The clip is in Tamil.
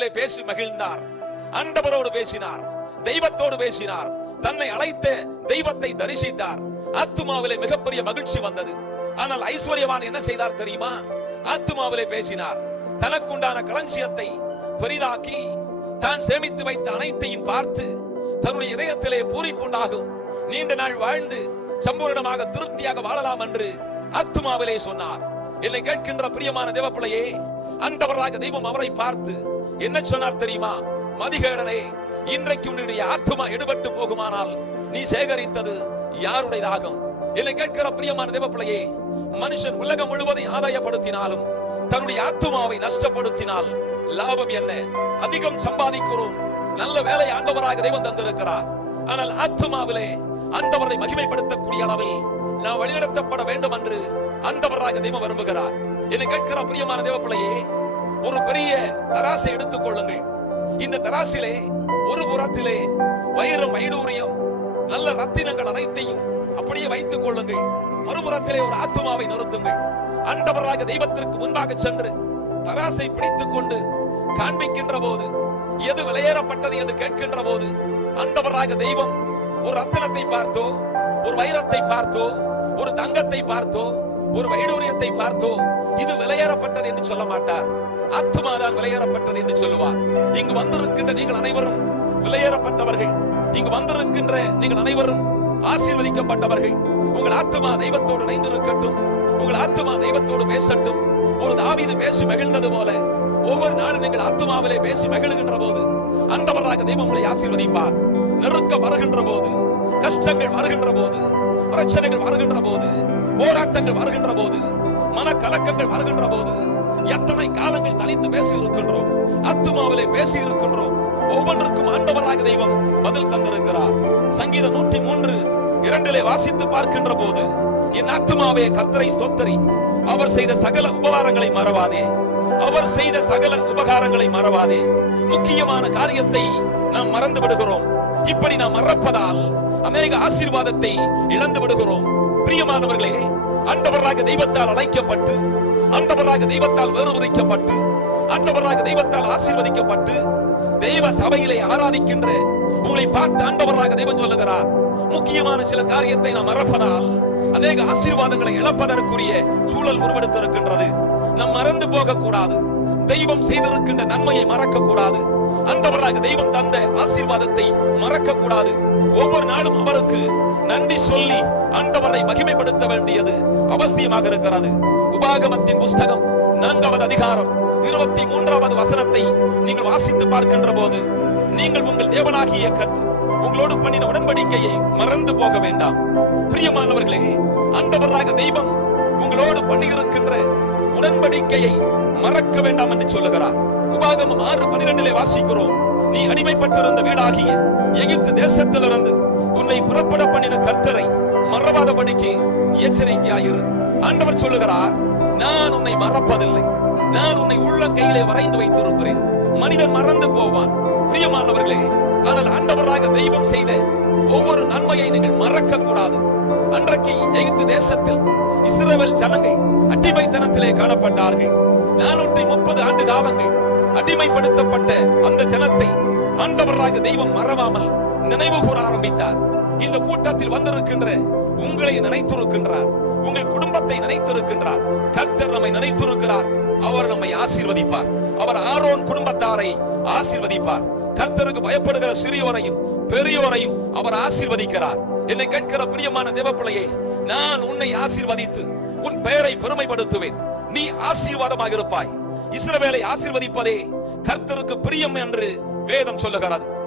ஆத்துமாவிலே பேசி மகிழ்ந்தார். ஆண்டவரோடு பேசினார். தெய்வத்தோடு பேசினார். தன்னை அழைத்த தெய்வத்தை தரிசித்தார். ஆத்துமாவிலே மிகப்பெரிய மகிழ்ச்சி வந்தது. ஆனால் ஐஸ்வர்யவான் என்ன செய்தார் தெரியுமா? ஆத்துமாவிலே பேசினார். தனக்குண்டான களஞ்சியத்தை பெரிதாக்கி தான் சேமித்து வைத்த அனைத்தையும் பார்த்து தன்னுடைய இதயத்திலே பூரிப்புண்டாகும். நீண்ட நாள் வாழ்ந்து சம்பூரணமாக திருப்தியாக வாழலாம் என்று ஆத்துமாவிலே சொன்னார். என்னை கேட்கின்ற பிரியமான தேவப்பிள்ளையே அந்தவராக தெய்வம் அவரை பார்த்து என்ன சொன்னார் தெரியுமா? மதிகேடனே இன்றைக்கு உன்னுடைய ஆத்துமா எடுபட்டு போகுமானால் நீ சேகரித்தது யாருடையதாகும் என்னை கேட்கிற பிரியமான தேவப்பிள்ளையே மனுஷன் உலகம் முழுவதையும் ஆதாயப்படுத்தினாலும் தன்னுடைய ஆத்துமாவை நஷ்டப்படுத்தினால் லாபம் என்ன? அதிகம் சம்பாதிக்கிறோம். நல்ல வேலை ஆண்டவராக தெய்வம் தந்திருக்கிறார். ஆனால் ஆத்துமாவிலே அந்தவரை மகிமைப்படுத்தக்கூடிய அளவில் நான் வழிநடத்தப்பட வேண்டும் என்று அந்தவராக தெய்வம் விரும்புகிறார். என்னை கேட்கிற பிரியமான தேவப்பிள்ளையே ஒரு பெரிய தராசை எடுத்துக் கொள்ளுங்கள். இந்த தராசிலே ஒரு புறத்திலே வைரம் வைடூரியம் நல்ல ரத்தினங்கள் அனைத்தையும் அப்படியே வைத்துக் கொள்ளுங்கள். மறுபுறத்திலே ஒரு ஆத்மாவை நிறுத்துங்கள். அண்டவராக தெய்வத்திற்கு முன்பாக சென்று தராசை பிடித்துக் கொண்டு காண்பிக்கின்ற போது எது விலையேறப்பட்டது என்று கேட்கின்ற போது அண்டவராக தெய்வம் ஒரு ரத்தினத்தை பார்த்தோ ஒரு வைரத்தை பார்த்தோ ஒரு தங்கத்தை பார்த்தோ ஒரு வைடூரியத்தை பார்த்தோ இது விலையேறப்பட்டது என்று சொல்ல மாட்டார். ஆத்மாதான் விலையேறப்பட்டது என்று சொல்லுவார். இங்கு வந்திருக்கின்ற நீங்கள் அனைவரும் விலையேறப்பட்டவர்கள். இங்கு வந்திருக்கின்ற நீங்கள் அனைவரும் ஆசீர்வதிக்கப்பட்டவர்கள். உங்கள் ஆத்துமா தெய்வத்தோடு இணைந்திருக்கட்டும். உங்கள் ஆத்மா தெய்வத்தோடு பேசட்டும். ஒரு தாவீது பேசி மகிழ்ந்தது போல ஒவ்வொரு நாளும் நீங்கள் ஆத்மாவிலே பேசி மகிழ்கின்ற போது அந்தவராக தெய்வம் உங்களை ஆசீர்வதிப்பார். நெருக்கம் வருகின்ற போது கஷ்டங்கள் வருகின்ற போது பிரச்சனைகள் வருகின்ற போது போராட்டங்கள் வருகின்ற போது மனக்கலக்கங்கள் வருகின்ற போது எத்தனை காலங்கள் தனித்து பேசி இருக்கின்றோம் அத்துமாவிலே பேசி இருக்கின்றோம் ஒவ்வொன்றுக்கும் ஆண்டவராக தெய்வம் பதில் தந்திருக்கிறார். சங்கீதம் நூற்றி மூன்று இரண்டிலே வாசித்து பார்க்கின்ற போது என் ஆத்துமாவே கர்த்தரை ஸ்தோத்தரி. அவர் செய்த சகல உபகாரங்களை மறவாதே. அவர் செய்த சகல உபகாரங்களை மறவாதே. முக்கியமான காரியத்தை நாம் மறந்து விடுகிறோம். இப்படி நாம் மறப்பதால் அநேக ஆசீர்வாதத்தை இழந்து விடுகிறோம். பிரியமானவர்களே அண்டவராக தெய்வத்தால் அழைக்கப்பட்டு ஆண்டவராக தெய்வத்தால் வேறுபதிக்கப்பட்டு ஆண்டவராக தெய்வத்தால் ஆசீர்வதிக்கப்பட்டு தெய்வ சபையிலே ஆராதிக்கின்ற உங்களை பார்த்து ஆண்டவராக தெய்வம் சொல்லுகிறார். முக்கியமான சில காரியத்தை நாம் மறப்பதால் அநேக ஆசீர்வாதங்களை இழப்பதற்குரிய சூழல் உருவெடுத்திருக்கின்றது. நாம் மறந்து போக கூடாது தெய்வம் செய்திருக்கின்ற நன்மையை மறக்க கூடாது அந்தவராக தெய்வம் தந்த ஆசீர்வாதத்தை மறக்க கூடாது ஒவ்வொரு நாளும் அவருக்கு நன்றி சொல்லி அந்தவரை மகிமைப்படுத்த வேண்டியது அவசியமாக இருக்கிறது. உபாகமத்தின் புஸ்தகம் நான்காவது அதிகாரம் இருபத்தி மூன்றாவது வசனத்தை நீங்கள் வாசித்து பார்க்கின்ற போது நீங்கள் உங்கள் தேவனாகிய கர்த்தர் உங்களோடு பண்ணின உடன்படிக்கையை மறந்து போக வேண்டாம். பிரியமானவர்களே அந்தவராக தெய்வம் உங்களோடு பண்ணியிருக்கின்ற உடன்படிக்கையை மறக்க வேண்டாம் என்று சொல்லுகிறார். உபாகமம் ஆறு பனிரெண்டிலே வாசிக்கிறோம் நீ அடிமைப்பட்டிருந்த வீடாகிய எகிப்து தேசத்திலிருந்து உன்னை புறப்பட பண்ணின கர்த்தரை மறவாதபடிக்கு எச்சரிக்கையாயிரு. ஆண்டவர் சொல்லுகிறார் நான் உன்னை மறப்பதில்லை. நான் உன்னை உள்ள கையிலே வரைந்து வைத்திருக்கிறேன். மனிதன் மறந்து போவான். பிரியமானவர்களே ஆனால் ஆண்டவராக தெய்வம் செய்த ஒவ்வொரு நன்மையை நீங்கள் மறக்க கூடாது அன்றைக்கு எகிப்து தேசத்தில் இஸ்ரேல் ஜனங்கள் அடிமைத்தனத்திலே காணப்பட்டார்கள். நானூற்றி முப்பது ஆண்டு காலங்கள் அடிமைப்படுத்தப்பட்ட அந்த ஜனத்தை ஆண்டவராக தெய்வம் மறவாமல் நினைவு கூற ஆரம்பித்தார். இந்த கூட்டத்தில் வந்திருக்கின்ற உங்களை நினைத்திருக்கின்றார். உங்கள் குடும்பத்தை நினைத்திருக்கின்றார். கர்த்தர் நம்மை நினைத்திருக்கிறார். அவர் நம்மை ஆசீர்வதிப்பார். அவர் ஆரோன் குடும்பத்தாரை ஆசீர்வதிப்பார். கர்த்தருக்கு பயப்படுகிற சிறியோரையும் பெரியோரையும் அவர் ஆசீர்வதிக்கிறார். என்னை கேட்கிற பிரியமான தேவப்பிள்ளையே நான் உன்னை ஆசீர்வதித்து உன் பெயரை பெருமைப்படுத்துவேன். நீ ஆசீர்வாதமாக இருப்பாய். இஸ்ரவேலை ஆசீர்வதிப்பதே கர்த்தருக்கு பிரியம் என்று வேதம் சொல்லுகிறது.